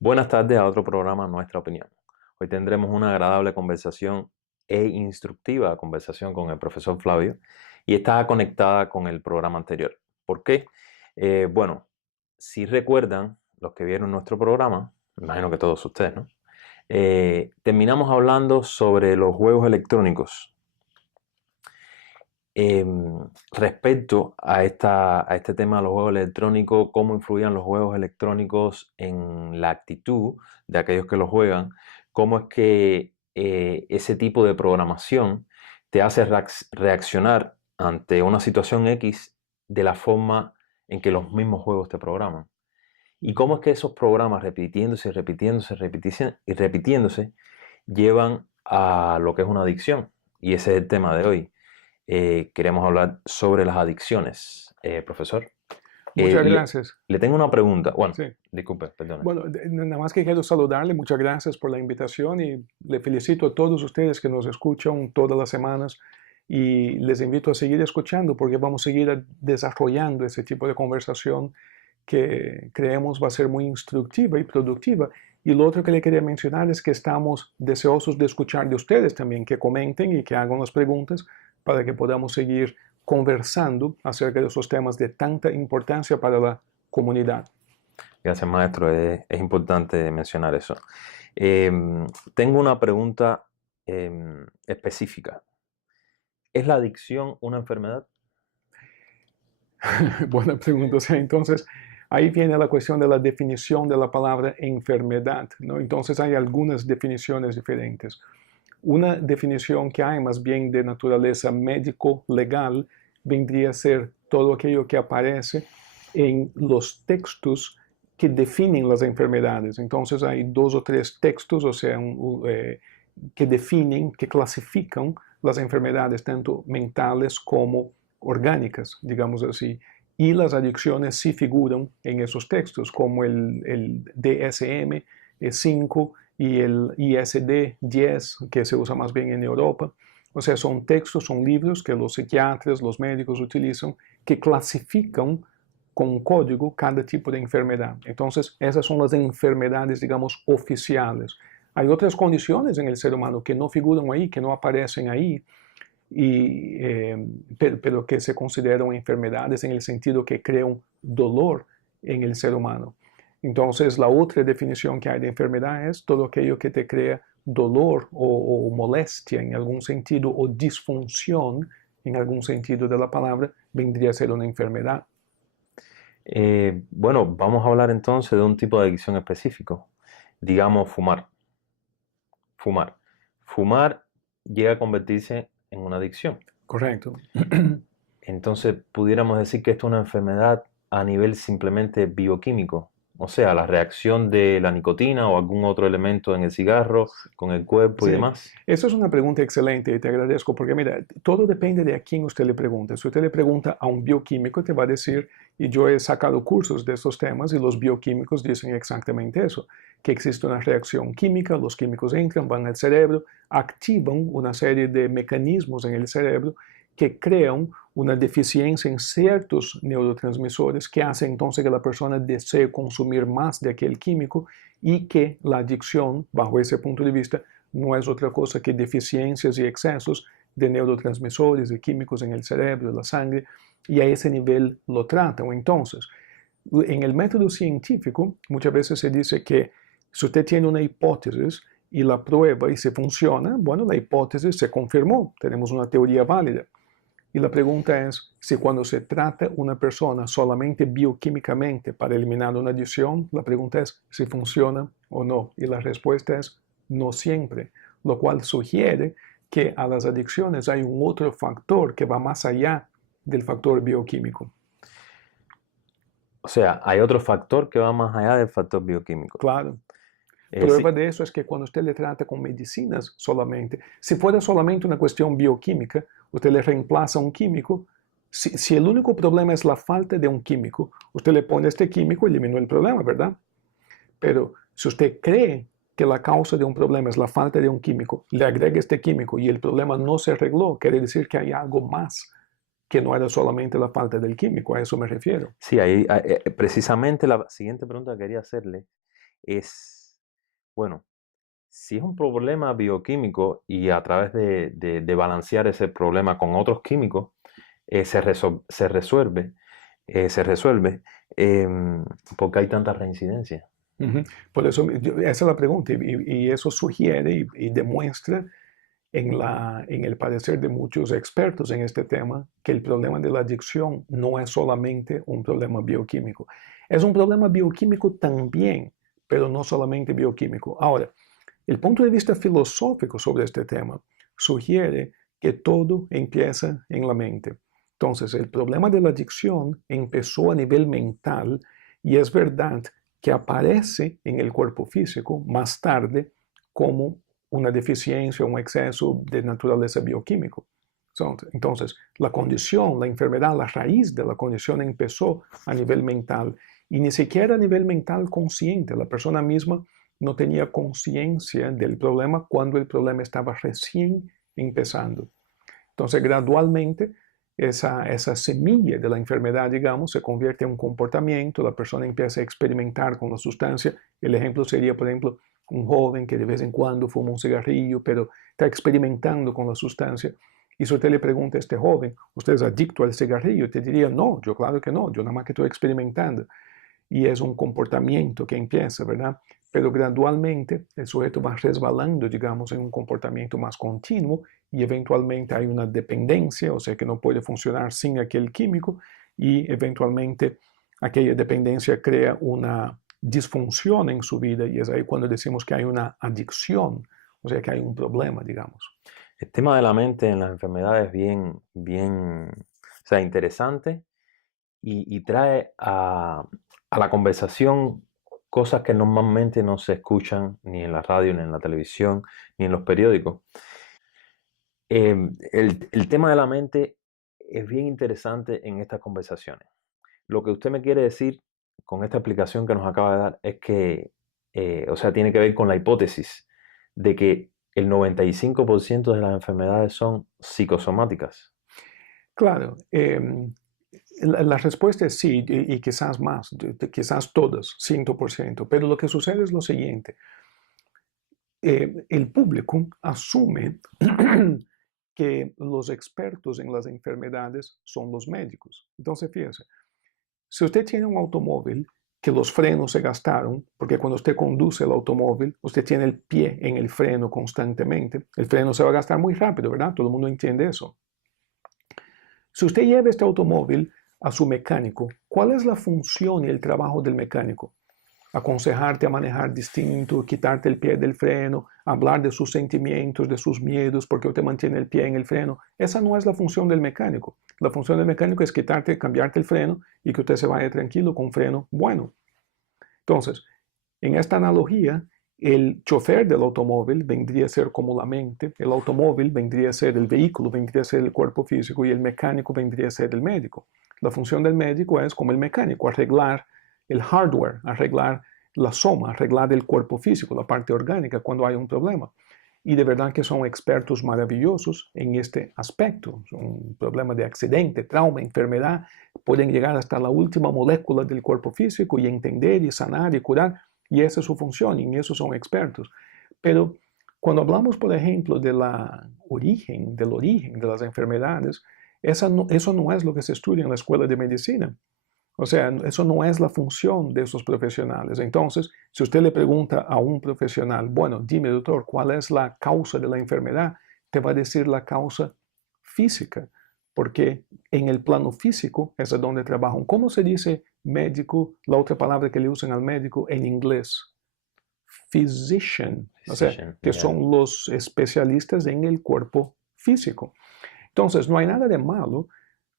Buenas tardes a otro programa Nuestra Opinión. Hoy tendremos una agradable conversación e instructiva conversación con el profesor Flavio y está conectada con el programa anterior. ¿Por qué? Bueno, si recuerdan los que vieron nuestro programa, me imagino que todos ustedes, ¿no? Terminamos hablando sobre los juegos electrónicos. Respecto a este tema de los juegos electrónicos, cómo influían los juegos electrónicos en la actitud de aquellos que los juegan, cómo es que ese tipo de programación te hace reaccionar ante una situación X de la forma en que los mismos juegos te programan. Y cómo es que esos programas repitiéndose, repitiéndose, repitiéndose, llevan a lo que es una adicción. Y ese es el tema de hoy. Queremos hablar sobre las adicciones, profesor. Muchas gracias. Le tengo una pregunta. Bueno, Sí. disculpe, perdón. Bueno, nada más que quiero saludarle, muchas gracias por la invitación y le felicito a todos ustedes que nos escuchan todas las semanas y les invito a seguir escuchando porque vamos a seguir desarrollando ese tipo de conversación que creemos va a ser muy instructiva y productiva. Y lo otro que le quería mencionar es que estamos deseosos de escuchar de ustedes también, que comenten y que hagan las preguntas para que podamos seguir conversando acerca de esos temas de tanta importancia para la comunidad. Gracias, maestro. Es importante mencionar eso. Tengo una pregunta específica. ¿Es la adicción una enfermedad? Buena pregunta. O sea, entonces, ahí viene la cuestión de la definición de la palabra enfermedad, ¿no? Entonces, hay algunas definiciones diferentes. Una definición que hay más bien de naturaleza médico-legal vendría a ser todo aquello que aparece en los textos que definen las enfermedades. Entonces hay dos o tres textos, o sea, que definen, que clasifican las enfermedades tanto mentales como orgánicas, digamos así. Y las adicciones sí figuran en esos textos, como el DSM-5 y el ISD-10, que se usa más bien en Europa. O sea, son textos, son libros que los psiquiatras, los médicos utilizan, que clasifican con un código cada tipo de enfermedad. Entonces, esas son las enfermedades, digamos, oficiales. Hay otras condiciones en el ser humano que no figuran ahí, que no aparecen ahí, pero que se consideran enfermedades en el sentido que crean dolor en el ser humano. Entonces, la otra definición que hay de enfermedad es todo aquello que te crea dolor o molestia en algún sentido o disfunción en algún sentido de la palabra, vendría a ser una enfermedad. Bueno, vamos a hablar entonces de un tipo de adicción específico. Digamos, fumar. Fumar. Fumar llega a convertirse en una adicción. Correcto. Entonces, pudiéramos decir que esto es una enfermedad a nivel simplemente bioquímico. O sea, la reacción de la nicotina o algún otro elemento en el cigarro con el cuerpo y Sí, demás. eso es una pregunta excelente y te agradezco porque mira, todo depende de a quién usted le pregunte. Si usted le pregunta a un bioquímico, te va a decir, y yo he sacado cursos de estos temas y los bioquímicos dicen exactamente eso, que existe una reacción química, los químicos entran, van al cerebro, activan una serie de mecanismos en el cerebro que crean una deficiencia en ciertos neurotransmisores que hace entonces que la persona desee consumir más de aquel químico y que la adicción, bajo ese punto de vista, no es otra cosa que deficiencias y excesos de neurotransmisores y químicos en el cerebro, la sangre, y a ese nivel lo tratan. Entonces, en el método científico, muchas veces se dice que si usted tiene una hipótesis y la prueba y se funciona, bueno, la hipótesis se confirmó, tenemos una teoría válida. Y la pregunta es si cuando se trata una persona solamente bioquímicamente para eliminar una adicción, la pregunta es si funciona o no. Y la respuesta es no siempre, lo cual sugiere que a las adicciones hay un otro factor que va más allá del factor bioquímico. O sea, hay otro factor que va más allá del factor bioquímico. Claro. Sí, Prueba de eso es que cuando usted le trata con medicinas solamente, si fuera solamente una cuestión bioquímica, usted le reemplaza un químico. Si el único problema es la falta de un químico, usted le pone este químico y eliminó el problema, ¿verdad? Pero si usted cree que la causa de un problema es la falta de un químico, le agrega este químico y el problema no se arregló, quiere decir que hay algo más que no era solamente la falta del químico, a eso me refiero. sí, precisamente la siguiente pregunta que quería hacerle es, bueno, si es un problema bioquímico y a través de balancear ese problema con otros químicos, se resuelve em, porque hay tanta reincidencia. Ujú. Por eso, esa es la pregunta, y eso sugiere y demuestra en el parecer de muchos expertos en este tema que el problema de la adicción no es solamente un problema bioquímico. Es un problema bioquímico también, pero no solamente bioquímico. Ahora, el punto de vista filosófico sobre este tema sugiere que todo empieza en la mente. Entonces, el problema de la adicción empezó a nivel mental y es verdad que aparece en el cuerpo físico más tarde como una deficiencia o un exceso de naturaleza bioquímico. Entonces, la condición, la enfermedad, la raíz de la condición empezó a nivel mental y ni siquiera a nivel mental consciente. La persona misma no tenía conciencia del problema cuando el problema estaba recién empezando. Entonces, gradualmente, esa semilla de la enfermedad, digamos, se convierte en un comportamiento, la persona empieza a experimentar con la sustancia. El ejemplo sería, por ejemplo, un joven que de vez en cuando fuma un cigarrillo, pero está experimentando con la sustancia. Y si usted le pregunta a este joven, ¿usted es adicto al cigarrillo? Te diría, no, yo claro que no, yo nada más que estoy experimentando. Y es un comportamiento que empieza, ¿verdad? Pero gradualmente el sujeto va resbalando, digamos, en un comportamiento más continuo y eventualmente hay una dependencia, o sea que no puede funcionar sin aquel químico y eventualmente aquella dependencia crea una disfunción en su vida y es ahí cuando decimos que hay una adicción, o sea que hay un problema, digamos. El tema de la mente en las enfermedades es bien, o sea, interesante y trae a la conversación cosas que normalmente no se escuchan ni en la radio, ni en la televisión, ni en los periódicos. El tema de la mente es bien interesante en estas conversaciones. Lo que usted me quiere decir con esta explicación que nos acaba de dar es que, o sea, tiene que ver con la hipótesis de que el 95% de las enfermedades son psicosomáticas. Claro, la respuesta es sí, y quizás más, quizás todas, 100%, pero lo que sucede es lo siguiente. El público asume que los expertos en las enfermedades son los médicos. Entonces, fíjense, si usted tiene un automóvil que los frenos se gastaron, porque cuando usted conduce el automóvil, usted tiene el pie en el freno constantemente, el freno se va a gastar muy rápido, ¿verdad? Todo el mundo entiende eso. Si usted lleva este automóvil a su mecánico, ¿cuál es la función y el trabajo del mecánico? Aconsejarte a manejar distinto, quitarte el pie del freno, hablar de sus sentimientos, de sus miedos, porque usted mantiene el pie en el freno. Esa no es la función del mecánico. La función del mecánico es quitarte, cambiarte el freno y que usted se vaya tranquilo con freno bueno. Entonces, en esta analogía, el chofer del automóvil vendría a ser como la mente, el automóvil vendría a ser el vehículo, vendría a ser el cuerpo físico y el mecánico vendría a ser el médico. La función del médico es como el mecánico, arreglar el hardware, arreglar la soma, arreglar el cuerpo físico, la parte orgánica cuando hay un problema. Y de verdad que son expertos maravillosos en este aspecto. Un problema de accidente, trauma, enfermedad, pueden llegar hasta la última molécula del cuerpo físico y entender y sanar y curar. Y esa es su función y en eso son expertos. Pero cuando hablamos, por ejemplo, del origen de las enfermedades, eso no es lo que se estudia en la escuela de medicina. O sea, eso no es la función de esos profesionales. Entonces, si usted le pregunta a un profesional, bueno, dime doctor, ¿cuál es la causa de la enfermedad? Te va a decir la causa física, porque en el plano físico es donde trabajan. ¿Cómo se dice médico? La otra palabra que le usan al médico en inglés. Physician. O sea, Physician, que yeah. son los especialistas en el cuerpo físico. Entonces, no hay nada de malo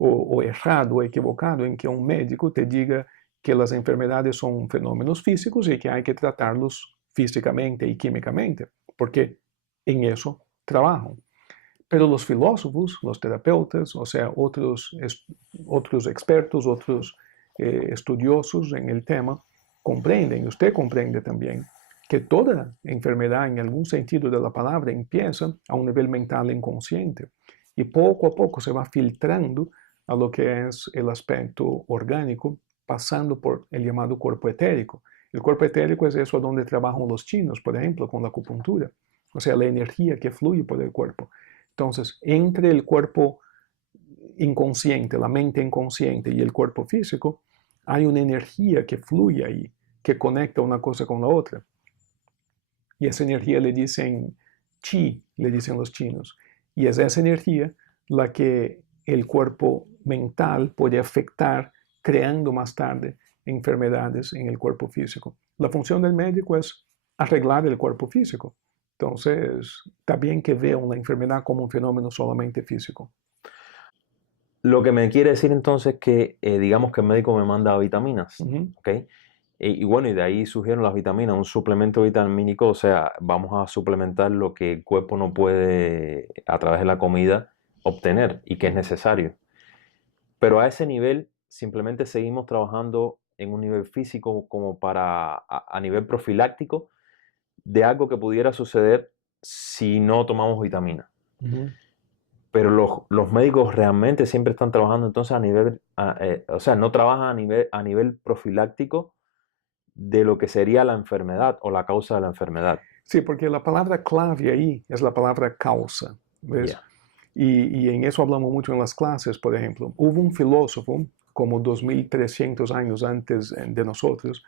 o errado o equivocado en que un médico te diga que las enfermedades son fenómenos físicos y que hay que tratarlos físicamente y químicamente, porque en eso trabajan. Pero los filósofos, los terapeutas, o sea, otros expertos, otros estudiosos en el tema, comprenden, y usted comprende también, que toda enfermedad en algún sentido de la palabra empieza a un nivel mental inconsciente y poco a poco se va filtrando a lo que es el aspecto orgánico, pasando por el llamado cuerpo etérico. El cuerpo etérico es eso donde trabajan los chinos, por ejemplo, con la acupuntura. O sea, la energía que fluye por el cuerpo. Entonces, entre el cuerpo inconsciente, la mente inconsciente y el cuerpo físico, hay una energía que fluye ahí, que conecta una cosa con la otra. Y esa energía le dicen chi, le dicen los chinos. Y es esa energía la que el cuerpo mental puede afectar, creando más tarde enfermedades en el cuerpo físico. La función del médico es arreglar el cuerpo físico. Entonces, está bien que vean la enfermedad como un fenómeno solamente físico. Lo que me quiere decir entonces que, digamos que el médico me manda vitaminas, ¿ok? Y bueno, y de ahí surgieron las vitaminas, un suplemento vitamínico, o sea, vamos a suplementar lo que el cuerpo no puede a través de la comida obtener y que es necesario. Pero a ese nivel simplemente seguimos trabajando en un nivel físico como para, a nivel profiláctico de algo que pudiera suceder si no tomamos vitamina. Pero los médicos realmente siempre están trabajando entonces a nivel, o sea, no trabajan a nivel profiláctico de lo que sería la enfermedad o la causa de la enfermedad. Sí, porque la palabra clave ahí es la palabra causa, ¿ves? Yeah. Y en eso hablamos mucho en las clases, por ejemplo. Hubo un filósofo, como 2300 años antes de nosotros,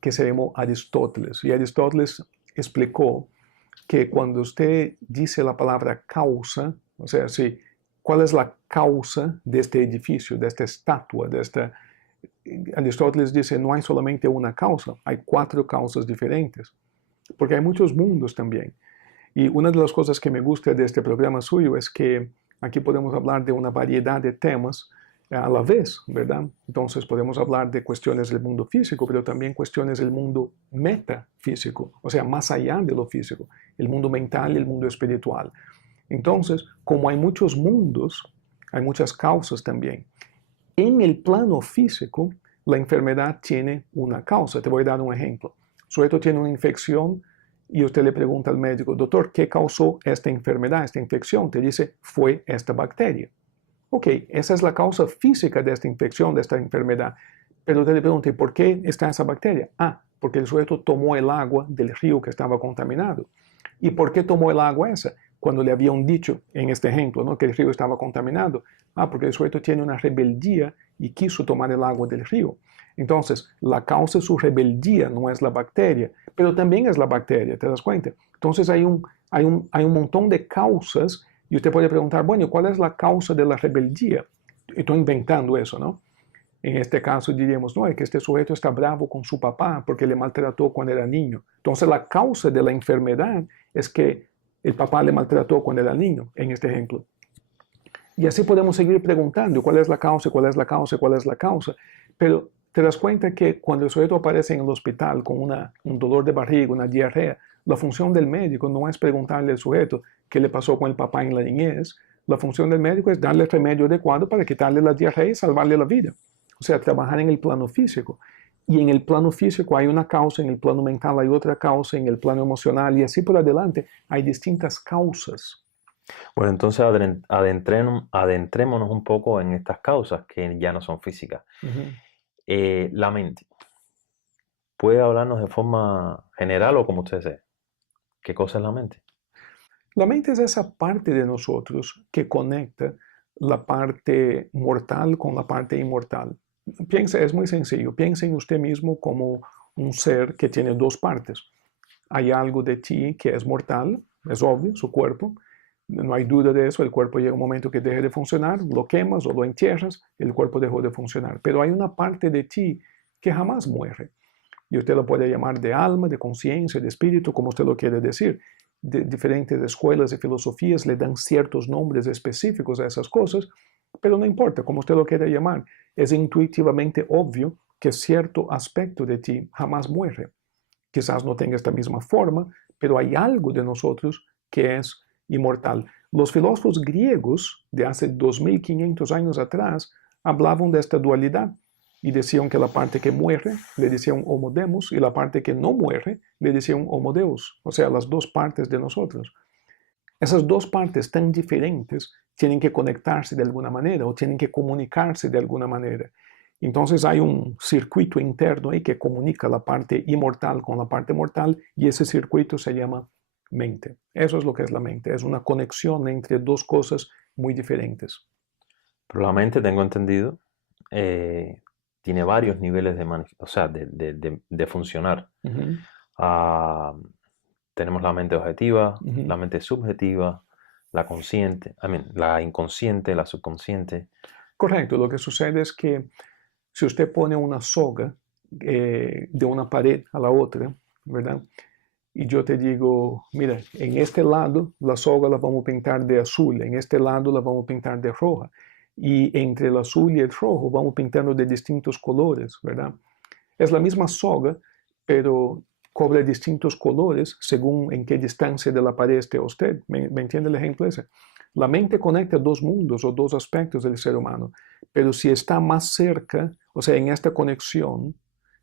que se llamó Aristóteles. Y Aristóteles explicó que cuando usted dice la palabra causa, o sea, sí, ¿cuál es la causa de este edificio, de esta estatua, de esta... Aristóteles dice, no hay solamente una causa, hay 4 causas diferentes, porque hay muchos mundos también. Y una de las cosas que me gusta de este programa suyo es que aquí podemos hablar de una variedad de temas a la vez, ¿verdad? Entonces podemos hablar de cuestiones del mundo físico, pero también cuestiones del mundo metafísico, o sea, más allá de lo físico, el mundo mental y el mundo espiritual. Entonces, como hay muchos mundos, hay muchas causas también. En el plano físico, la enfermedad tiene una causa. Te voy a dar un ejemplo. Sujeto tiene una infección y usted le pregunta al médico, doctor, ¿qué causó esta enfermedad, esta infección? Te dice, fue esta bacteria. Ok, esa es la causa física de esta infección, de esta enfermedad. Pero usted le pregunta, ¿y por qué está esa bacteria? Ah, porque el sujeto tomó el agua del río que estaba contaminado. ¿Y por qué tomó el agua esa? Cuando le habían dicho, en este ejemplo, ¿no?, que el río estaba contaminado. Ah, porque el sujeto tiene una rebeldía y quiso tomar el agua del río. Entonces, la causa de su rebeldía no es la bacteria, pero también es la bacteria, ¿te das cuenta? Entonces, hay un montón de causas y usted puede preguntar, bueno, ¿cuál es la causa de la rebeldía? Estoy inventando eso, ¿no? En este caso diríamos, no, es que este sujeto está bravo con su papá porque le maltrató cuando era niño. Entonces, la causa de la enfermedad es que el papá le maltrató cuando era niño, en este ejemplo. Y así podemos seguir preguntando cuál es la causa, cuál es la causa, cuál es la causa. Pero te das cuenta que cuando el sujeto aparece en el hospital con un dolor de barriga, una diarrea, la función del médico no es preguntarle al sujeto qué le pasó con el papá en la niñez. La función del médico es darle el remedio adecuado para quitarle la diarrea y salvarle la vida. O sea, trabajar en el plano físico. Y en el plano físico hay una causa, en el plano mental hay otra causa, en el plano emocional y así por adelante hay distintas causas. Bueno, entonces adentrémonos un poco en estas causas que ya no son físicas. La mente. ¿Puede hablarnos de forma general o como usted desee? ¿Qué cosa es la mente? La mente es esa parte de nosotros que conecta la parte mortal con la parte inmortal. Piensa, es muy sencillo. Piensa en usted mismo como un ser que tiene 2 partes. Hay algo de ti que es mortal, es obvio, su cuerpo. No hay duda de eso. El cuerpo llega un momento que deje de funcionar, lo quemas o lo entierras, el cuerpo dejó de funcionar. Pero hay una parte de ti que jamás muere. Y usted lo puede llamar de alma, de conciencia, de espíritu, como usted lo quiere decir. De diferentes escuelas y filosofías le dan ciertos nombres específicos a esas cosas, pero no importa, como usted lo quiere llamar, es intuitivamente obvio que cierto aspecto de ti jamás muere. Quizás no tenga esta misma forma, pero hay algo de nosotros que es inmortal. Los filósofos griegos de hace 2500 años atrás hablaban de esta dualidad y decían que la parte que muere le decían homo deus y la parte que no muere le decían homo deus, o sea, las 2 partes de nosotros. Esas 2 partes tan diferentes tienen que conectarse de alguna manera o tienen que comunicarse de alguna manera. Entonces hay un circuito interno ahí que comunica la parte inmortal con la parte mortal y ese circuito se llama mente. Eso es lo que es la mente, es una conexión entre dos cosas muy diferentes. Pero la mente, tengo entendido, tiene varios niveles o sea, de funcionar. Ujú, Ah, tenemos la mente objetiva, ujú. la mente subjetiva, la consciente, la inconsciente, la subconsciente. Correcto, lo que sucede es que si usted pone una soga de una pared a la otra, ¿verdad? Y yo te digo, mira, en este lado la soga la vamos a pintar de azul, en este lado la vamos a pintar de roja. Y entre el azul y el rojo vamos pintando de distintos colores, ¿verdad? Es la misma soga, pero cobra distintos colores según en qué distancia de la pared esté usted. ¿Me entiende el ejemplo ese? La mente conecta dos mundos o dos aspectos del ser humano, pero si está más cerca, o sea, en esta conexión,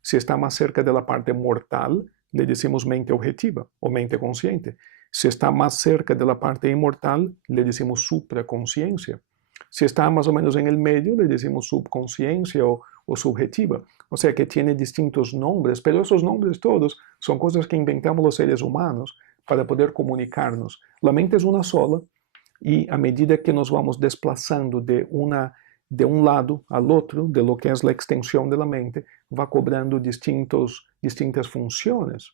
si está más cerca de la parte mortal, le decimos mente objetiva o mente consciente. Si está más cerca de la parte inmortal, le decimos supraconsciencia. Si está más o menos en el medio, le decimos subconsciencia o subjetiva. O sea que tiene distintos nombres, pero esos nombres todos son cosas que inventamos los seres humanos para poder comunicarnos. La mente es una sola y a medida que nos vamos desplazando de un lado al otro, de lo que es la extensión de la mente, va cobrando distintas funciones,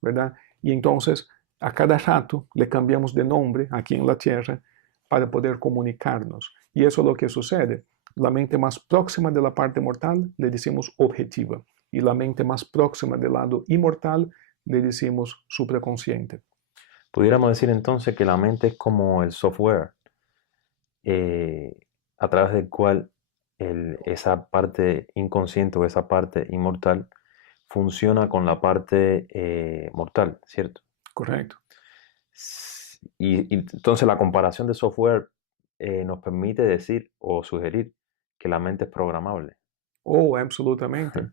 ¿verdad? Y entonces, a cada rato le cambiamos de nombre aquí en la Tierra para poder comunicarnos. Y eso es lo que sucede. La mente más próxima de la parte mortal le decimos objetiva y la mente más próxima del lado inmortal le decimos supraconsciente. Pudiéramos decir entonces que la mente es como el software eh, a través del cual esa parte inconsciente o esa parte inmortal funciona con la parte mortal, ¿cierto? Correcto. Y entonces la comparación de software nos permite decir o sugerir que la mente es programable. Oh, absolutamente.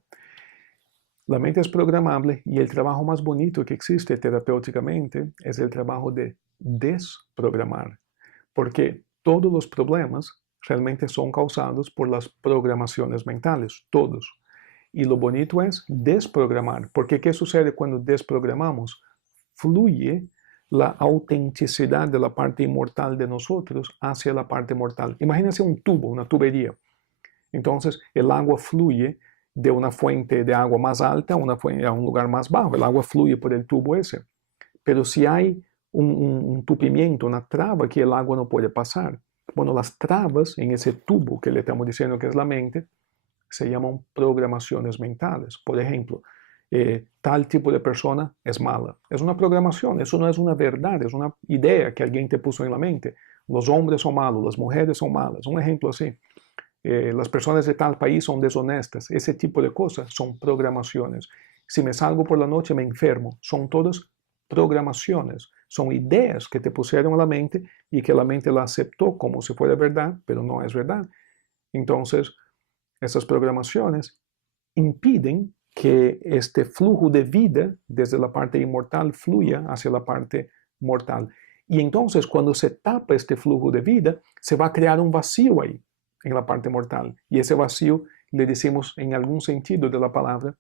La mente es programable y el trabajo más bonito que existe terapéuticamente es el trabajo de desprogramar, porque todos los problemas realmente son causados por las programaciones mentales, todos. Y lo bonito es desprogramar, porque ¿qué sucede cuando desprogramamos? Fluye la autenticidad de la parte inmortal de nosotros hacia la parte mortal. Imagínense un tubo, una tubería. Entonces el agua fluye de una fuente de agua más alta a un lugar más bajo. El agua fluye por el tubo ese. Pero si hay un tupimiento, una traba que el agua no puede pasar, bueno, las trabas en ese tubo que le estamos diciendo que es la mente, se llaman programaciones mentales. Por ejemplo, tal tipo de persona es mala. Es una programación, eso no es una verdad, es una idea que alguien te puso en la mente. Los hombres son malos, las mujeres son malas. Un ejemplo así. Las personas de tal país son deshonestas. Ese tipo de cosas son programaciones. Si me salgo por la noche me enfermo. Son todas programaciones. Son ideas que te pusieron a la mente y que la mente la aceptó como si fuera verdad, pero no es verdad. Entonces, esas programaciones impiden que este flujo de vida desde la parte inmortal fluya hacia la parte mortal. Y entonces, cuando se tapa este flujo de vida, se va a crear un vacío ahí, en la parte mortal. Y ese vacío le decimos, en algún sentido de la palabra,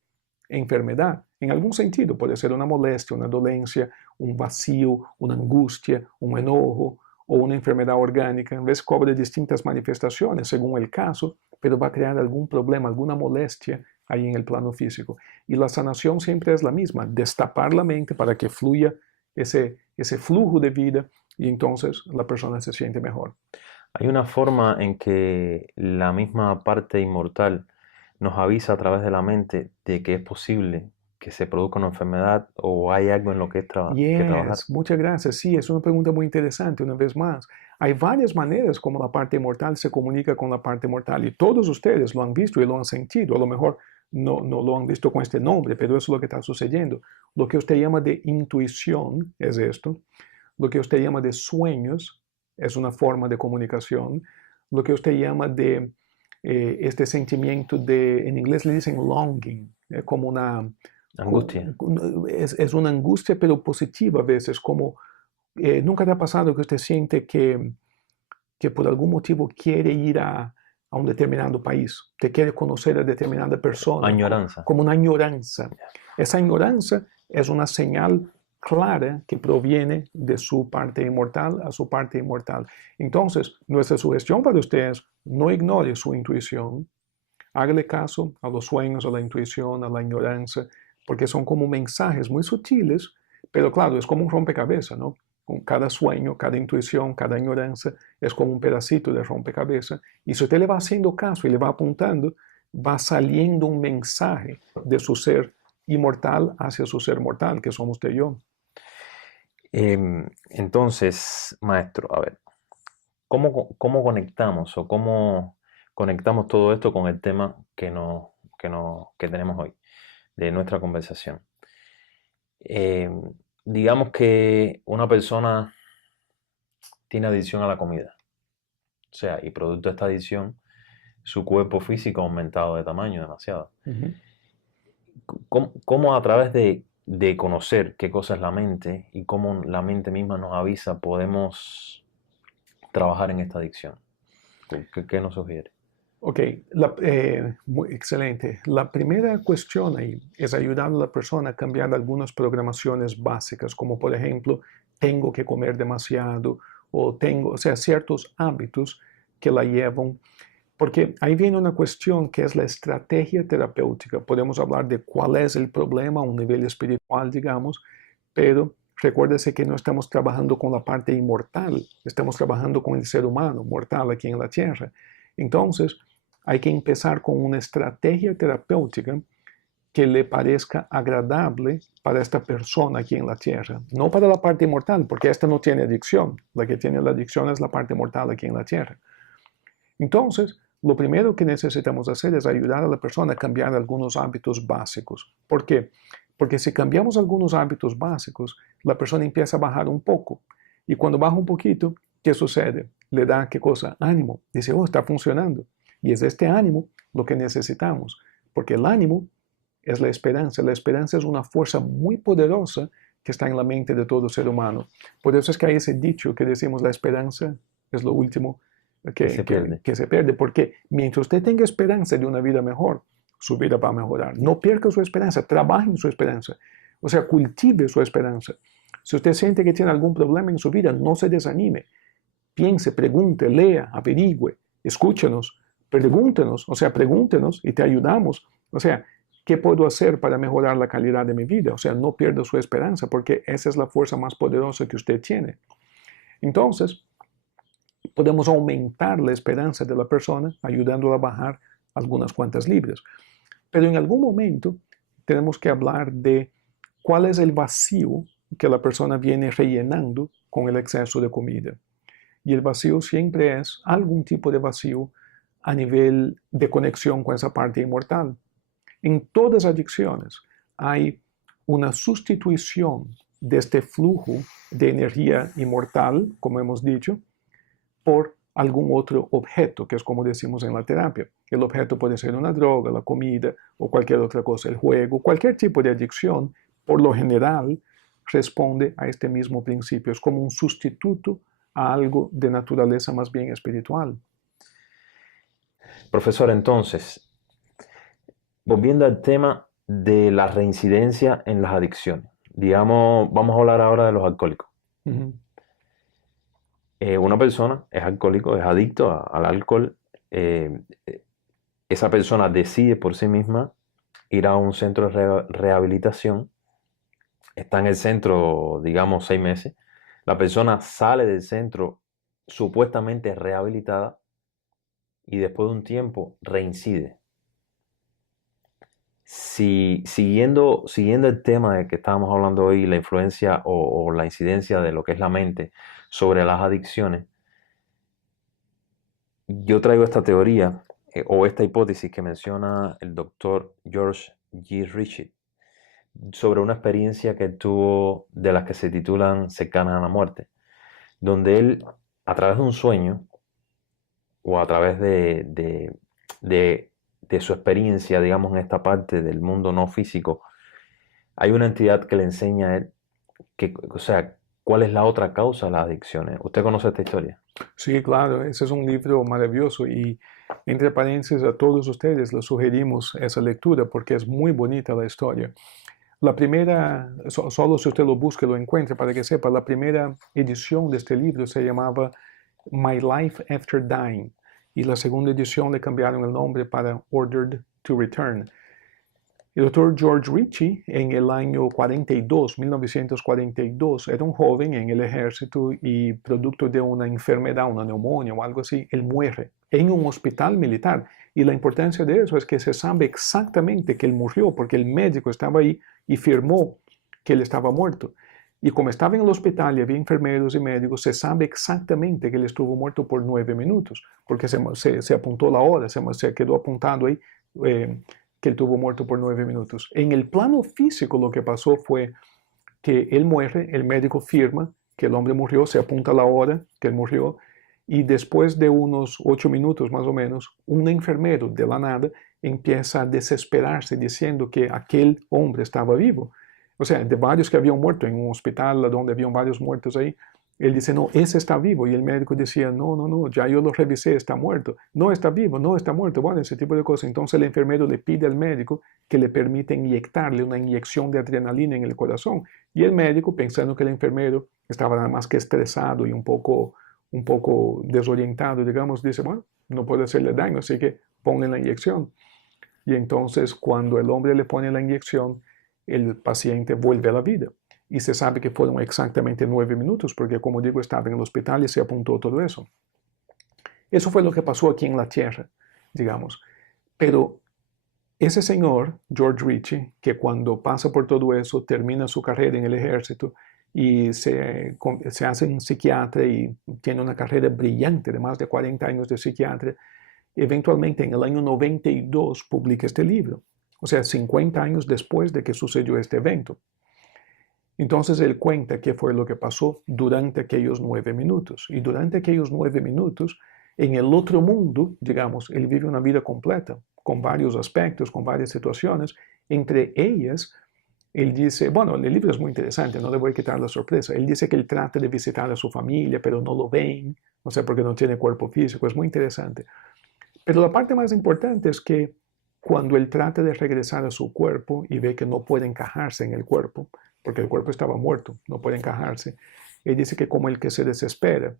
enfermedad. En algún sentido puede ser una molestia, una dolencia, un vacío, una angustia, un enojo o una enfermedad orgánica. A veces cobra distintas manifestaciones según el caso, pero va a crear algún problema, alguna molestia ahí en el plano físico. Y la sanación siempre es la misma, destapar la mente para que fluya ese flujo de vida y entonces la persona se siente mejor. Hay una forma en que la misma parte inmortal nos avisa a través de la mente de que es posible que se produzca una enfermedad o hay algo en lo que, que trabajar. Yes, muchas gracias. Sí, es una pregunta muy interesante una vez más. Hay varias maneras como la parte mortal se comunica con la parte mortal y todos ustedes lo han visto y lo han sentido. A lo mejor no lo han visto con este nombre, pero eso es lo que está sucediendo. Lo que usted llama de intuición es esto. Lo que usted llama de sueños es una forma de comunicación. Lo que usted llama de este sentimiento de, en inglés le dicen longing, como una Angustia. es una angustia, pero positiva a veces, como nunca te ha pasado que usted siente que por algún motivo quiere ir a un determinado país, te quiere conocer a determinada persona, Añoranza. como una añoranza. Esa añoranza es una señal clara que proviene de su parte inmortal a su parte inmortal. Entonces, nuestra sugestión para ustedes, no ignore su intuición, hágale caso a los sueños, a la intuición, a la añoranza, porque son como mensajes muy sutiles, pero claro, es como un rompecabezas, ¿no? Con cada sueño, cada intuición, cada añoranza es como un pedacito de rompecabezas. Y si usted le va haciendo caso y le va apuntando, va saliendo un mensaje de su ser inmortal hacia su ser mortal, que somos usted y yo. Entonces, maestro, a ver, ¿cómo conectamos o cómo conectamos todo esto con el tema que tenemos hoy, de nuestra conversación? Digamos que una persona tiene adicción a la comida, o sea, y producto de esta adicción, su cuerpo físico ha aumentado de tamaño demasiado. ¿Cómo a través de conocer qué cosa es la mente y cómo la mente misma nos avisa podemos trabajar en esta adicción? ¿Qué nos sugiere? Ok, muy excelente. La primera cuestión ahí es ayudar a la persona a cambiar algunas programaciones básicas, como por ejemplo, tengo que comer demasiado o sea, ciertos hábitos que la llevan. Porque ahí viene una cuestión que es la estrategia terapéutica. Podemos hablar de cuál es el problema a un nivel espiritual, digamos, pero recuérdese que no estamos trabajando con la parte inmortal, estamos trabajando con el ser humano mortal aquí en la Tierra. Entonces, hay que empezar con una estrategia terapéutica que le parezca agradable para esta persona aquí en la Tierra, no para la parte mortal, porque esta no tiene adicción, la que tiene la adicción es la parte mortal aquí en la Tierra. Entonces, lo primero que necesitamos hacer es ayudar a la persona a cambiar algunos hábitos básicos. ¿Por qué? Porque si cambiamos algunos hábitos básicos, la persona empieza a bajar un poco. Y cuando baja un poquito, ¿qué sucede? Le da, ¿qué cosa? Ánimo. Dice, oh, está funcionando. Y es este ánimo lo que necesitamos. Porque el ánimo es la esperanza. La esperanza es una fuerza muy poderosa que está en la mente de todo ser humano. Por eso es que hay ese dicho que decimos, la esperanza es lo último Que se pierde. que se pierde, porque mientras usted tenga esperanza de una vida mejor, su vida va a mejorar. No pierda su esperanza, trabaje en su esperanza. O sea, cultive su esperanza. Si usted siente que tiene algún problema en su vida, no se desanime. Piense, pregunte, lea, averigüe, escúchenos, pregúntenos, o sea, pregúntenos y te ayudamos. O sea, ¿qué puedo hacer para mejorar la calidad de mi vida? O sea, no pierda su esperanza, porque esa es la fuerza más poderosa que usted tiene. Entonces, podemos aumentar la esperanza de la persona ayudándola a bajar algunas cuantas libras. Pero en algún momento tenemos que hablar de cuál es el vacío que la persona viene rellenando con el exceso de comida. Y el vacío siempre es algún tipo de vacío a nivel de conexión con esa parte inmortal. En todas las adicciones hay una sustitución de este flujo de energía inmortal, como hemos dicho, por algún otro objeto, que es como decimos en la terapia. El objeto puede ser una droga, la comida o cualquier otra cosa, el juego, cualquier tipo de adicción, por lo general, responde a este mismo principio. Es como un sustituto a algo de naturaleza más bien espiritual. Profesor, entonces, volviendo al tema de la reincidencia en las adicciones, digamos, vamos a hablar ahora de los alcohólicos. Uh-huh. Una persona es alcohólico, es adicto al alcohol. Esa persona decide por sí misma ir a un centro de rehabilitación. Está en el centro, digamos, 6 meses. La persona sale del centro supuestamente rehabilitada y después de un tiempo reincide. Si, siguiendo el tema de que estábamos hablando hoy, la influencia o la incidencia de lo que es la mente sobre las adicciones, yo traigo esta teoría o esta hipótesis que menciona el doctor George G. Ritchie sobre una experiencia que tuvo de las que se titulan cercanas a la muerte, donde él, a través de un sueño o a través de su experiencia, digamos, en esta parte del mundo no físico, hay una entidad que le enseña a él que, o sea, cuál es la otra causa de las adicciones. ¿Usted conoce esta historia? Sí, claro, ese es un libro maravilloso y Entre paréntesis, a todos ustedes les sugerimos esa lectura porque es muy bonita la historia. La primera, solo si usted lo busca lo encuentra para que sepa, la primera edición de este libro se llamaba My Life After Dying y la segunda edición le cambiaron el nombre para Ordered to Return. El doctor George Ritchie, en el año 1942, era un joven en el ejército y producto de una enfermedad, una neumonía o algo así, él muere en un hospital militar. Y la importancia de eso es que se sabe exactamente que él murió porque el médico estaba ahí y firmó que él estaba muerto. Y como estaba en el hospital y había enfermeros y médicos, se sabe exactamente que él estuvo muerto por 9 minutos, porque se apuntó la hora, se quedó apuntado ahí. Que él tuvo muerto por 9 minutos. En el plano físico lo que pasó fue que él muere, el médico firma que el hombre murió, se apunta la hora que él murió, y después de unos 8 minutos más o menos, un enfermero de la nada empieza a desesperarse diciendo que aquel hombre estaba vivo. O sea, de varios que habían muerto en un hospital donde habían varios muertos ahí, él dice, no, ese está vivo. Y el médico decía, no, no, no, ya yo lo revisé, está muerto. No está vivo, no está muerto. Bueno, ese tipo de cosas. Entonces el enfermero le pide al médico que le permita inyectarle una inyección de adrenalina en el corazón. Y el médico, pensando que el enfermero estaba nada más que estresado y un poco desorientado, digamos, dice, bueno, no puede hacerle daño, así que ponle la inyección. Y entonces cuando el hombre le pone la inyección, el paciente vuelve a la vida. Y se sabe que fueron exactamente 9 minutos, porque como digo, estaba en el hospital y se apuntó todo eso. Eso fue lo que pasó aquí en la Tierra, digamos. Pero ese señor, George Ritchie, que cuando pasa por todo eso, termina su carrera en el ejército y se hace un psiquiatra y tiene una carrera brillante de más de 40 años de psiquiatra, eventualmente en el año 92 publica este libro, o sea, 50 años después de que sucedió este evento. Entonces él cuenta qué fue lo que pasó durante aquellos 9 minutos. Y durante aquellos 9 minutos, en el otro mundo, digamos, él vive una vida completa, con varios aspectos, con varias situaciones. Entre ellas, él dice, bueno, el libro es muy interesante, no le voy a quitar la sorpresa. Él dice que él trata de visitar a su familia, pero no lo ven, no sé, porque no tiene cuerpo físico, es muy interesante. Pero la parte más importante es que cuando él trata de regresar a su cuerpo y ve que no puede encajarse en el cuerpo, porque el cuerpo estaba muerto, no puede encajarse, él dice que como el que se desespera,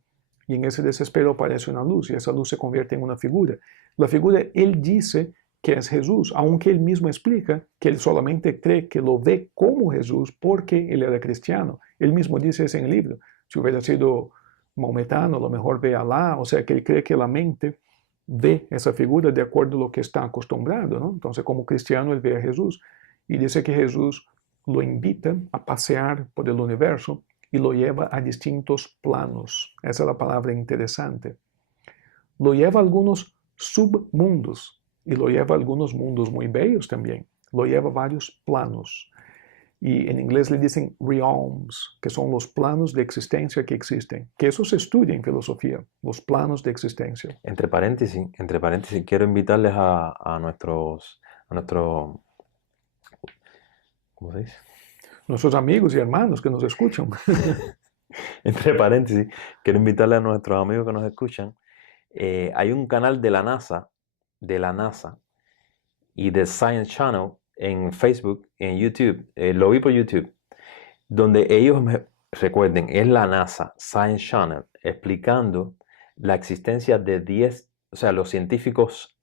y en ese desespero aparece una luz, y esa luz se convierte en una figura. La figura, él dice que es Jesús, aunque él mismo explica que él solamente cree que lo ve como Jesús porque él era cristiano. Él mismo dice eso en el libro. Si hubiera sido maometano, a lo mejor ve a Alá, o sea que él cree que la mente ve esa figura de acuerdo a lo que está acostumbrado, ¿no? Entonces, como cristiano, él ve a Jesús y dice que Jesús lo invita a pasear por el universo y lo lleva a distintos planos. Esa es la palabra interesante. Lo lleva a algunos submundos y lo lleva a algunos mundos muy bellos también. Lo lleva a varios planos. Y en inglés le dicen realms, que son los planos de existencia que existen, que eso se estudia en filosofía, los planos de existencia. Entre paréntesis, quiero invitarles a nuestros, ¿cómo se dice? Nuestros amigos y hermanos que nos escuchan. Entre paréntesis, quiero invitarles a nuestros amigos que nos escuchan. Hay un canal de la NASA y de Science Channel en Facebook, en YouTube, lo vi por YouTube, donde ellos, recuerden, es la NASA, Science Channel, explicando la existencia de 10, o sea, los científicos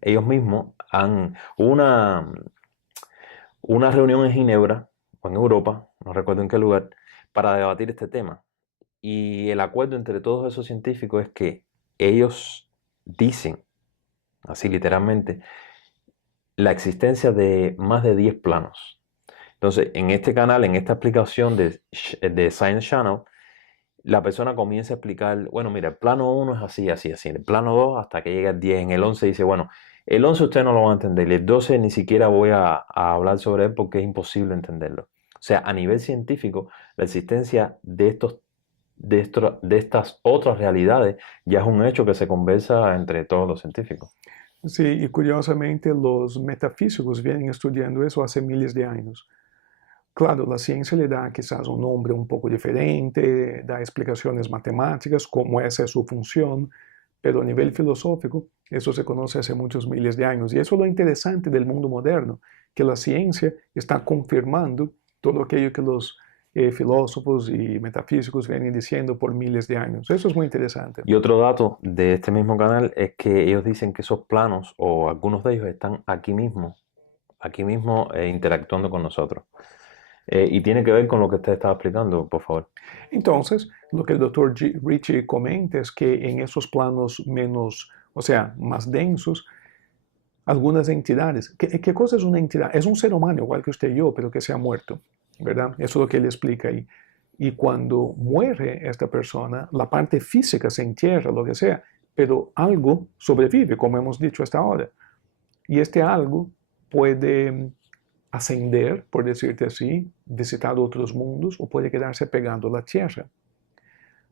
ellos mismos hubo una reunión en Ginebra, o en Europa, no recuerdo en qué lugar, para debatir este tema. Y el acuerdo entre todos esos científicos es que ellos dicen, así literalmente, la existencia de más de 10 planos. Entonces, en este canal, en esta explicación de Science Channel, la persona comienza a explicar, bueno, mira, el plano 1 es así, así, así, el plano 2 hasta que llega al 10, en el 11 dice, bueno, el 11 usted no lo va a entender, el 12 ni siquiera voy a hablar sobre él porque es imposible entenderlo. O sea, a nivel científico, la existencia de estas otras realidades ya es un hecho que se conversa entre todos los científicos. Sí, y curiosamente los metafísicos vienen estudiando eso hace miles de años. Claro, la ciencia le da quizás un nombre un poco diferente, da explicaciones matemáticas, como esa es su función, pero a nivel filosófico eso se conoce hace muchos miles de años. Y eso es lo interesante del mundo moderno, que la ciencia está confirmando todo aquello que los filósofos y metafísicos vienen diciendo por miles de años. Eso es muy interesante. Y otro dato de este mismo canal es que ellos dicen que esos planos, o algunos de ellos, están aquí mismo interactuando con nosotros. Y tiene que ver con lo que usted estaba explicando, por favor. Entonces, lo que el doctor Ritchie comenta es que en esos planos menos, o sea, más densos, algunas entidades. ¿Qué cosa es una entidad? Es un ser humano igual que usted y yo, pero que se ha muerto, ¿verdad? Eso es lo que él explica ahí. Y cuando muere esta persona, la parte física se entierra, lo que sea, pero algo sobrevive, como hemos dicho hasta ahora. Y este algo puede ascender, por decirte así, visitar otros mundos o puede quedarse pegado a la tierra.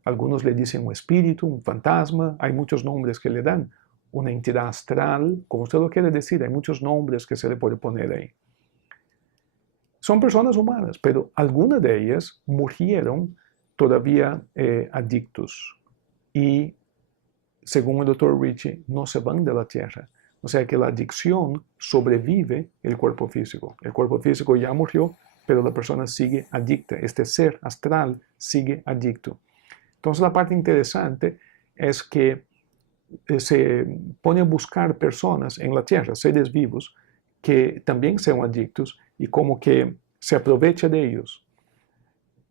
Algunos le dicen un espíritu, un fantasma, hay muchos nombres que le dan. Una entidad astral, como usted lo quiere decir, hay muchos nombres que se le puede poner ahí. Son personas humanas, pero algunas de ellas murieron todavía adictos y, según el doctor Ritchie, no se van de la tierra. O sea que la adicción sobrevive el cuerpo físico. El cuerpo físico ya murió, pero la persona sigue adicta. Este ser astral sigue adicto. Entonces la parte interesante es que se pone a buscar personas en la tierra, seres vivos, que también sean adictos y como que se aprovecha de ellos,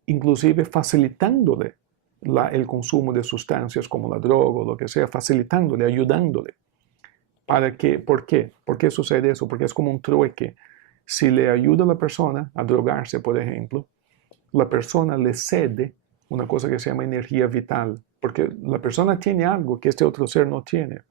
inclusive facilitándole el consumo de sustancias como la droga o lo que sea, facilitándole, ayudándole. ¿Por qué? ¿Por qué sucede eso? Porque es como un trueque. Si le ayuda a la persona a drogarse, por ejemplo, la persona le cede una cosa que se llama energía vital, porque la persona tiene algo que este otro ser no tiene.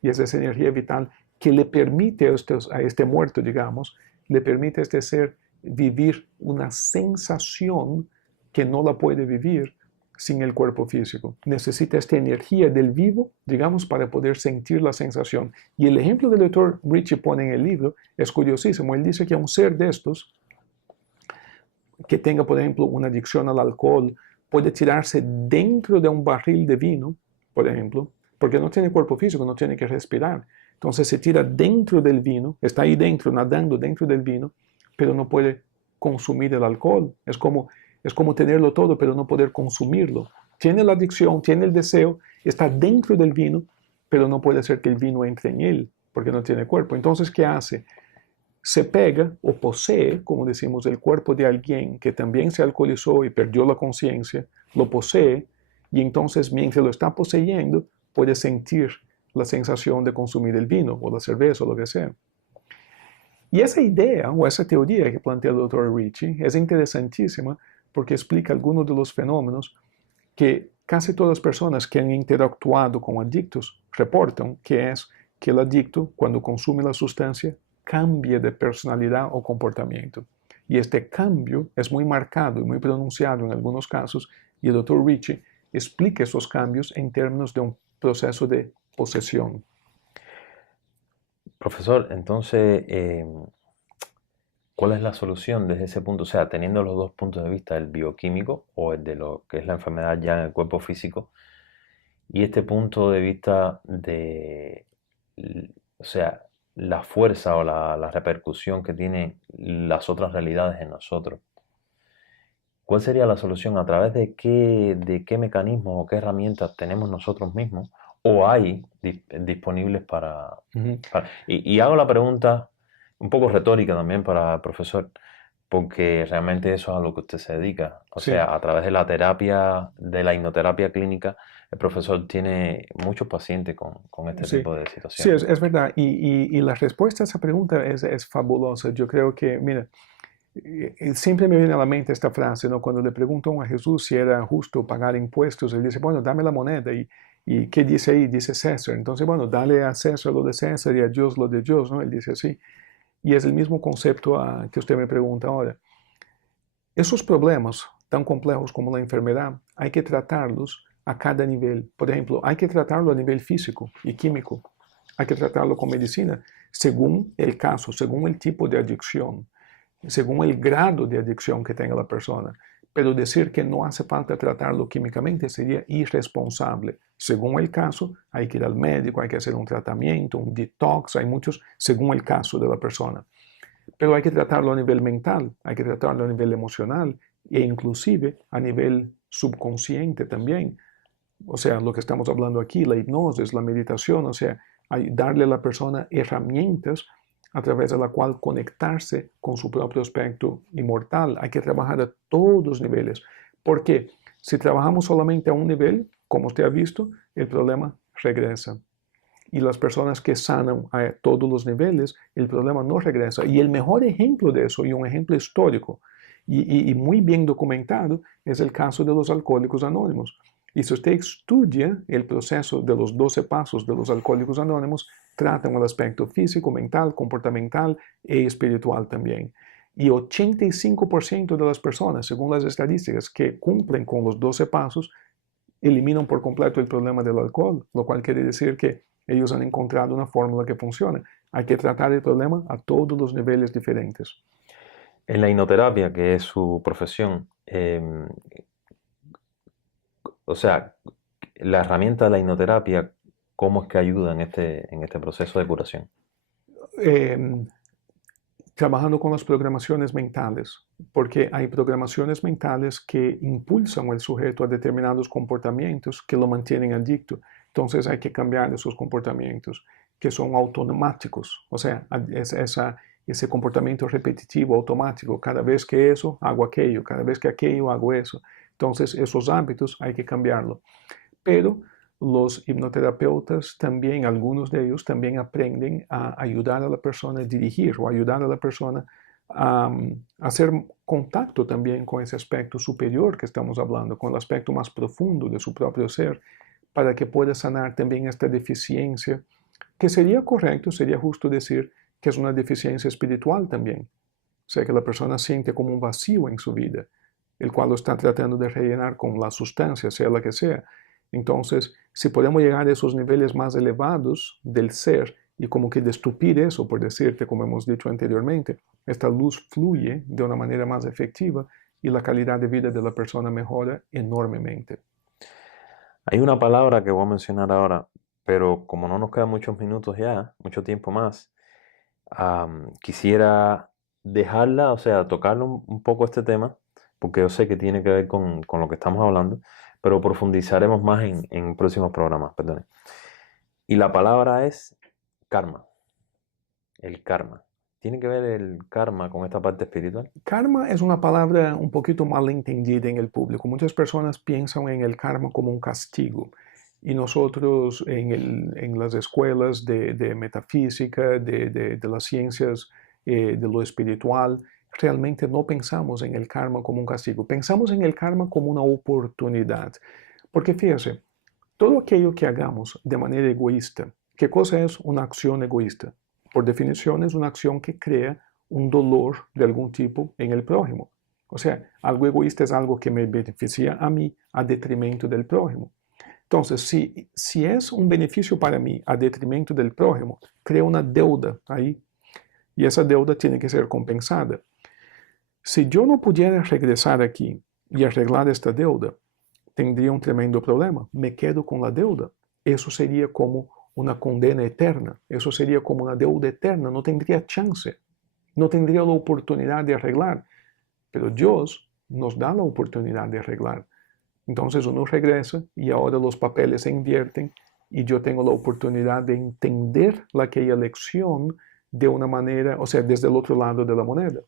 Y es esa energía vital que le permite a este muerto, digamos, le permite a este ser vivir una sensación que no la puede vivir sin el cuerpo físico. Necesita esta energía del vivo, digamos, para poder sentir la sensación. Y el ejemplo del doctor Ritchie pone en el libro es curiosísimo. Él dice que a un ser de estos, que tenga, por ejemplo, una adicción al alcohol, puede tirarse dentro de un barril de vino, por ejemplo, porque no tiene cuerpo físico, no tiene que respirar. Entonces se tira dentro del vino, está ahí dentro, nadando dentro del vino, pero no puede consumir el alcohol. Es como tenerlo todo, pero no poder consumirlo. Tiene la adicción, tiene el deseo, está dentro del vino, pero no puede hacer que el vino entre en él, porque no tiene cuerpo. Entonces, ¿qué hace? Se pega o posee, como decimos, el cuerpo de alguien que también se alcoholizó y perdió la conciencia, lo posee, y entonces mientras lo está poseyendo, puede sentir la sensación de consumir el vino o la cerveza o lo que sea. Y esa idea o esa teoría que plantea el doctor Ritchie es interesantísima porque explica algunos de los fenómenos que casi todas las personas que han interactuado con adictos reportan, que es que el adicto, cuando consume la sustancia, cambia de personalidad o comportamiento. Y este cambio es muy marcado y muy pronunciado en algunos casos, y el doctor Ritchie explica esos cambios en términos de un proceso de posesión. Profesor, entonces, ¿cuál es la solución desde ese punto? O sea, teniendo los dos puntos de vista, el bioquímico o el de lo que es la enfermedad ya en el cuerpo físico, y este punto de vista de, o sea, la fuerza o la repercusión que tienen las otras realidades en nosotros. ¿Cuál sería la solución? ¿A través de qué mecanismos o qué herramientas tenemos nosotros mismos o hay disponibles para... Y hago la pregunta un poco retórica también para el profesor, porque realmente eso es a lo que usted se dedica. O Sí. sea, a través de la terapia, de la hipnoterapia clínica, el profesor tiene muchos pacientes con este tipo de Sí, situaciones. es verdad. Y la respuesta a esa pregunta es fabulosa. Yo creo que, mira, siempre me viene a la mente esta frase, ¿no? Cuando le preguntan a Jesús si era justo pagar impuestos, él dice, bueno, dame la moneda. ¿Y qué dice ahí? Dice César. Entonces, bueno, dale a César lo de César y a Dios lo de Dios, ¿no? Él dice así. Y es el mismo concepto que usted me pregunta ahora. Esos problemas tan complejos como la enfermedad, hay que tratarlos a cada nivel. Por ejemplo, hay que tratarlo a nivel físico y químico. Hay que tratarlo con medicina, según el caso, según el tipo de adicción, según el grado de adicción que tenga la persona. Pero decir que no hace falta tratarlo químicamente sería irresponsable. Según el caso, hay que ir al médico, hay que hacer un tratamiento, un detox, hay muchos, según el caso de la persona. Pero hay que tratarlo a nivel mental, hay que tratarlo a nivel emocional e inclusive a nivel subconsciente también. O sea, lo que estamos hablando aquí, la hipnosis, la meditación, o sea, darle a la persona herramientas a través de la cual conectarse con su propio aspecto inmortal. Hay que trabajar a todos los niveles. Porque si trabajamos solamente a un nivel, como usted ha visto, el problema regresa. Y las personas que sanan a todos los niveles, el problema no regresa. Y el mejor ejemplo de eso, y un ejemplo histórico y muy bien documentado, es el caso de los alcohólicos anónimos. Y si usted estudia el proceso de los 12 pasos de los alcohólicos anónimos, tratan el aspecto físico, mental, comportamental e espiritual también. Y 85% de las personas, según las estadísticas, que cumplen con los 12 pasos, eliminan por completo el problema del alcohol, lo cual quiere decir que ellos han encontrado una fórmula que funciona. Hay que tratar el problema a todos los niveles diferentes. En la hipnoterapia, que es su profesión, o sea, la herramienta de la hipnoterapia, ¿cómo es que ayuda en este proceso de curación? Eh, Trabajando con las programaciones mentales, porque hay programaciones mentales que impulsan al sujeto a determinados comportamientos que lo mantienen adicto. Entonces hay que cambiar esos comportamientos que son automáticos, o sea, ese comportamiento repetitivo, automático. Cada vez que eso, hago aquello, cada vez que aquello, hago eso. Entonces esos hábitos hay que cambiarlo. Pero los hipnoterapeutas también, algunos de ellos también aprenden a ayudar a la persona a dirigir o ayudar a la persona a hacer contacto también con ese aspecto superior que estamos hablando, con el aspecto más profundo de su propio ser, para que pueda sanar también esta deficiencia, que sería correcto, sería justo decir que es una deficiencia espiritual también. O sea, que la persona siente como un vacío en su vida, el cual lo está tratando de rellenar con la sustancia, sea la que sea. Entonces, si podemos llegar a esos niveles más elevados del ser y como que destupir eso, por decirte, como hemos dicho anteriormente, esta luz fluye de una manera más efectiva y la calidad de vida de la persona mejora enormemente. Hay una palabra que voy a mencionar ahora, pero como no nos quedan muchos minutos ya, mucho tiempo más, quisiera dejarla, o sea, tocarlo un poco este tema, porque yo sé que tiene que ver con lo que estamos hablando, pero profundizaremos más en próximos programas, perdón. Y la palabra es karma, el karma. ¿Tiene que ver el karma con esta parte espiritual? Karma es una palabra un poquito mal entendida en el público. Muchas personas piensan en el karma como un castigo. Y nosotros en las escuelas de metafísica, de las ciencias de lo espiritual, realmente no pensamos en el karma como un castigo. Pensamos en el karma como una oportunidad. Porque fíjese, todo aquello que hagamos de manera egoísta, ¿qué cosa es una acción egoísta? Por definición es una acción que crea un dolor de algún tipo en el prójimo. O sea, algo egoísta es algo que me beneficia a mí a detrimento del prójimo. Entonces, si es un beneficio para mí a detrimento del prójimo, crea una deuda ahí y esa deuda tiene que ser compensada. Si yo no pudiera regresar aquí y arreglar esta deuda, tendría un tremendo problema. Me quedo con la deuda. Eso sería como una condena eterna. Eso sería como una deuda eterna. No tendría chance. No tendría la oportunidad de arreglar. Pero Dios nos da la oportunidad de arreglar. Entonces uno regresa y ahora los papeles se invierten y yo tengo la oportunidad de entender aquella lección de una manera, o sea, desde el otro lado de la moneda.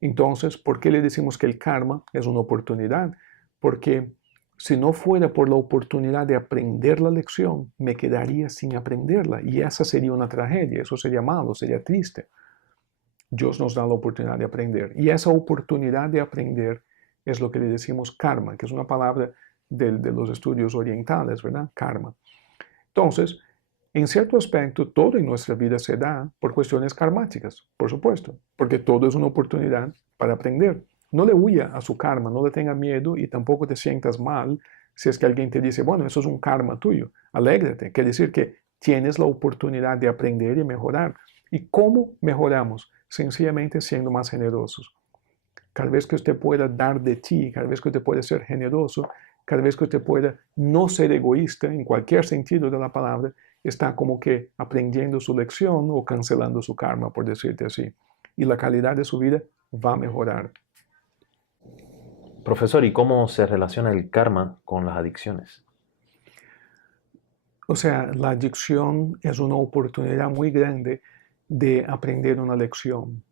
Entonces, ¿por qué le decimos que el karma es una oportunidad? Porque si no fuera por la oportunidad de aprender la lección, me quedaría sin aprenderla y esa sería una tragedia, eso sería malo, sería triste. Dios nos da la oportunidad de aprender y esa oportunidad de aprender es lo que le decimos karma, que es una palabra de los estudios orientales, ¿verdad? Karma. Entonces, en cierto aspecto, todo en nuestra vida se da por cuestiones karmáticas, por supuesto, porque todo es una oportunidad para aprender. No le huya a su karma, no le tenga miedo y tampoco te sientas mal si es que alguien te dice, bueno, eso es un karma tuyo. Alégrate, quiere decir que tienes la oportunidad de aprender y mejorar. ¿Y cómo mejoramos? Sencillamente siendo más generosos. cada vez que usted pueda dar de ti, cada vez que usted pueda ser generoso, cada vez que usted pueda no ser egoísta en cualquier sentido de la palabra, está como que aprendiendo su lección o cancelando su karma, por decirte así. Y la calidad de su vida va a mejorar. Profesor, ¿y cómo se relaciona el karma con las adicciones? O sea, la adicción es una oportunidad muy grande de aprender una lección.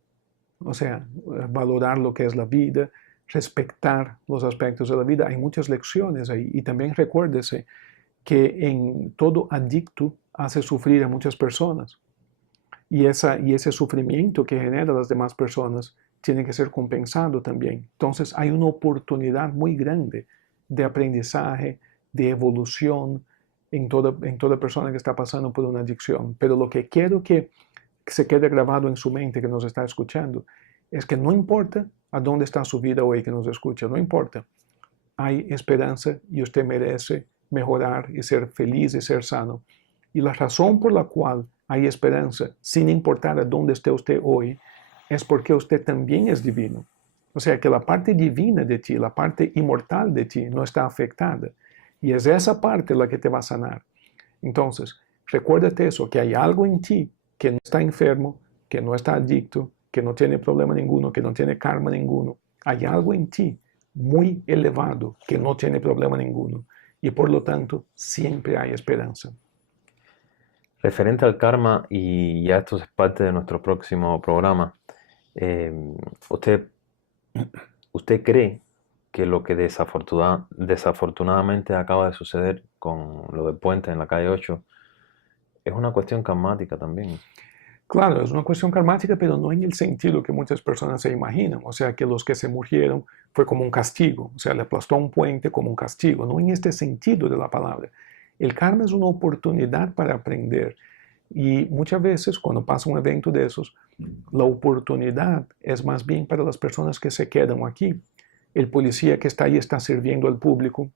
O sea, valorar lo que es la vida, respetar los aspectos de la vida. Hay muchas lecciones ahí. Y también recuérdese que en todo adicto hace sufrir a muchas personas. Y ese sufrimiento que genera a las demás personas tiene que ser compensado también. Entonces hay una oportunidad muy grande de aprendizaje, de evolución en toda persona que está pasando por una adicción. Pero lo que quiero que se quede grabado en su mente que nos está escuchando es que no importa a dónde está su vida hoy que nos escucha, no importa. Hay esperanza y usted merece mejorar y ser feliz y ser sano. Y la razón por la cual hay esperanza, sin importar a dónde esté usted hoy, es porque usted también es divino. O sea que la parte divina de ti, la parte inmortal de ti, no está afectada. Y es esa parte la que te va a sanar. Entonces, recuérdate eso, que hay algo en ti que no está enfermo, que no está adicto, que no tiene problema ninguno, que no tiene karma ninguno. Hay algo en ti muy elevado que no tiene problema ninguno. Y por lo tanto, siempre hay esperanza. Referente al karma, y ya esto es parte de nuestro próximo programa, eh, ¿usted, usted cree que lo que desafortunadamente acaba de suceder con lo de Puente en la calle 8 es una cuestión karmática también? Claro, es una cuestión karmática, pero no en el sentido que muchas personas se imaginan. O sea, que los que se murieron fue como un castigo. O sea, le aplastó un puente como un castigo. No en este sentido de la palabra. El karma es una oportunidad para aprender. Y muchas veces cuando pasa un evento de esos, la oportunidad es más bien para las personas que se quedan aquí. El policía que está ahí está sirviendo al público.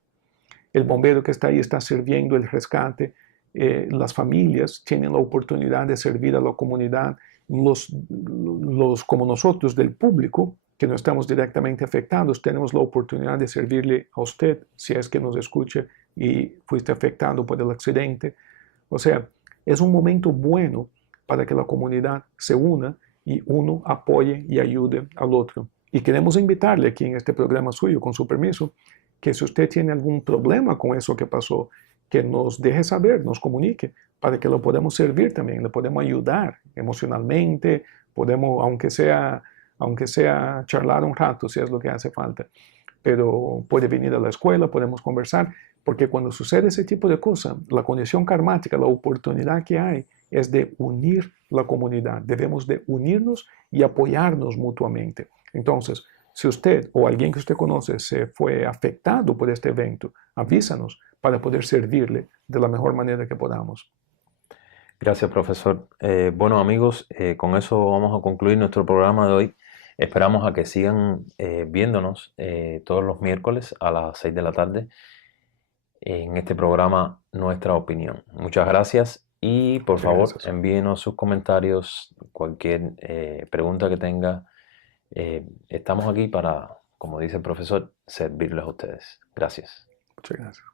El bombero que está ahí está sirviendo el rescate. Las familias tienen la oportunidad de servir a la comunidad. Como nosotros del público, que no estamos directamente afectados, tenemos la oportunidad de servirle a usted si es que nos escucha y fuiste afectado por el accidente. O sea, es un momento bueno para que la comunidad se una y uno apoye y ayude al otro. Y queremos invitarle aquí en este programa suyo, con su permiso, que si usted tiene algún problema con eso que pasó, que nos deje saber, nos comunique, para que lo podamos servir también, le podemos ayudar emocionalmente, podemos, aunque sea charlar un rato, si es lo que hace falta. Pero puede venir a la escuela, podemos conversar, porque cuando sucede ese tipo de cosas, la condición karmática, la oportunidad que hay es de unir la comunidad. Debemos de unirnos y apoyarnos mutuamente. Entonces, si usted o alguien que usted conoce se fue afectado por este evento, avísanos para poder servirle de la mejor manera que podamos. Gracias, profesor. Bueno, amigos, con eso vamos a concluir nuestro programa de hoy. Esperamos a que sigan viéndonos todos los miércoles a las 6 de la tarde en este programa Nuestra Opinión. Muchas gracias y por Muchas favor gracias. envíenos sus comentarios, cualquier pregunta que tenga. Estamos aquí para, como dice el profesor, servirles a ustedes. Gracias. Muchas gracias.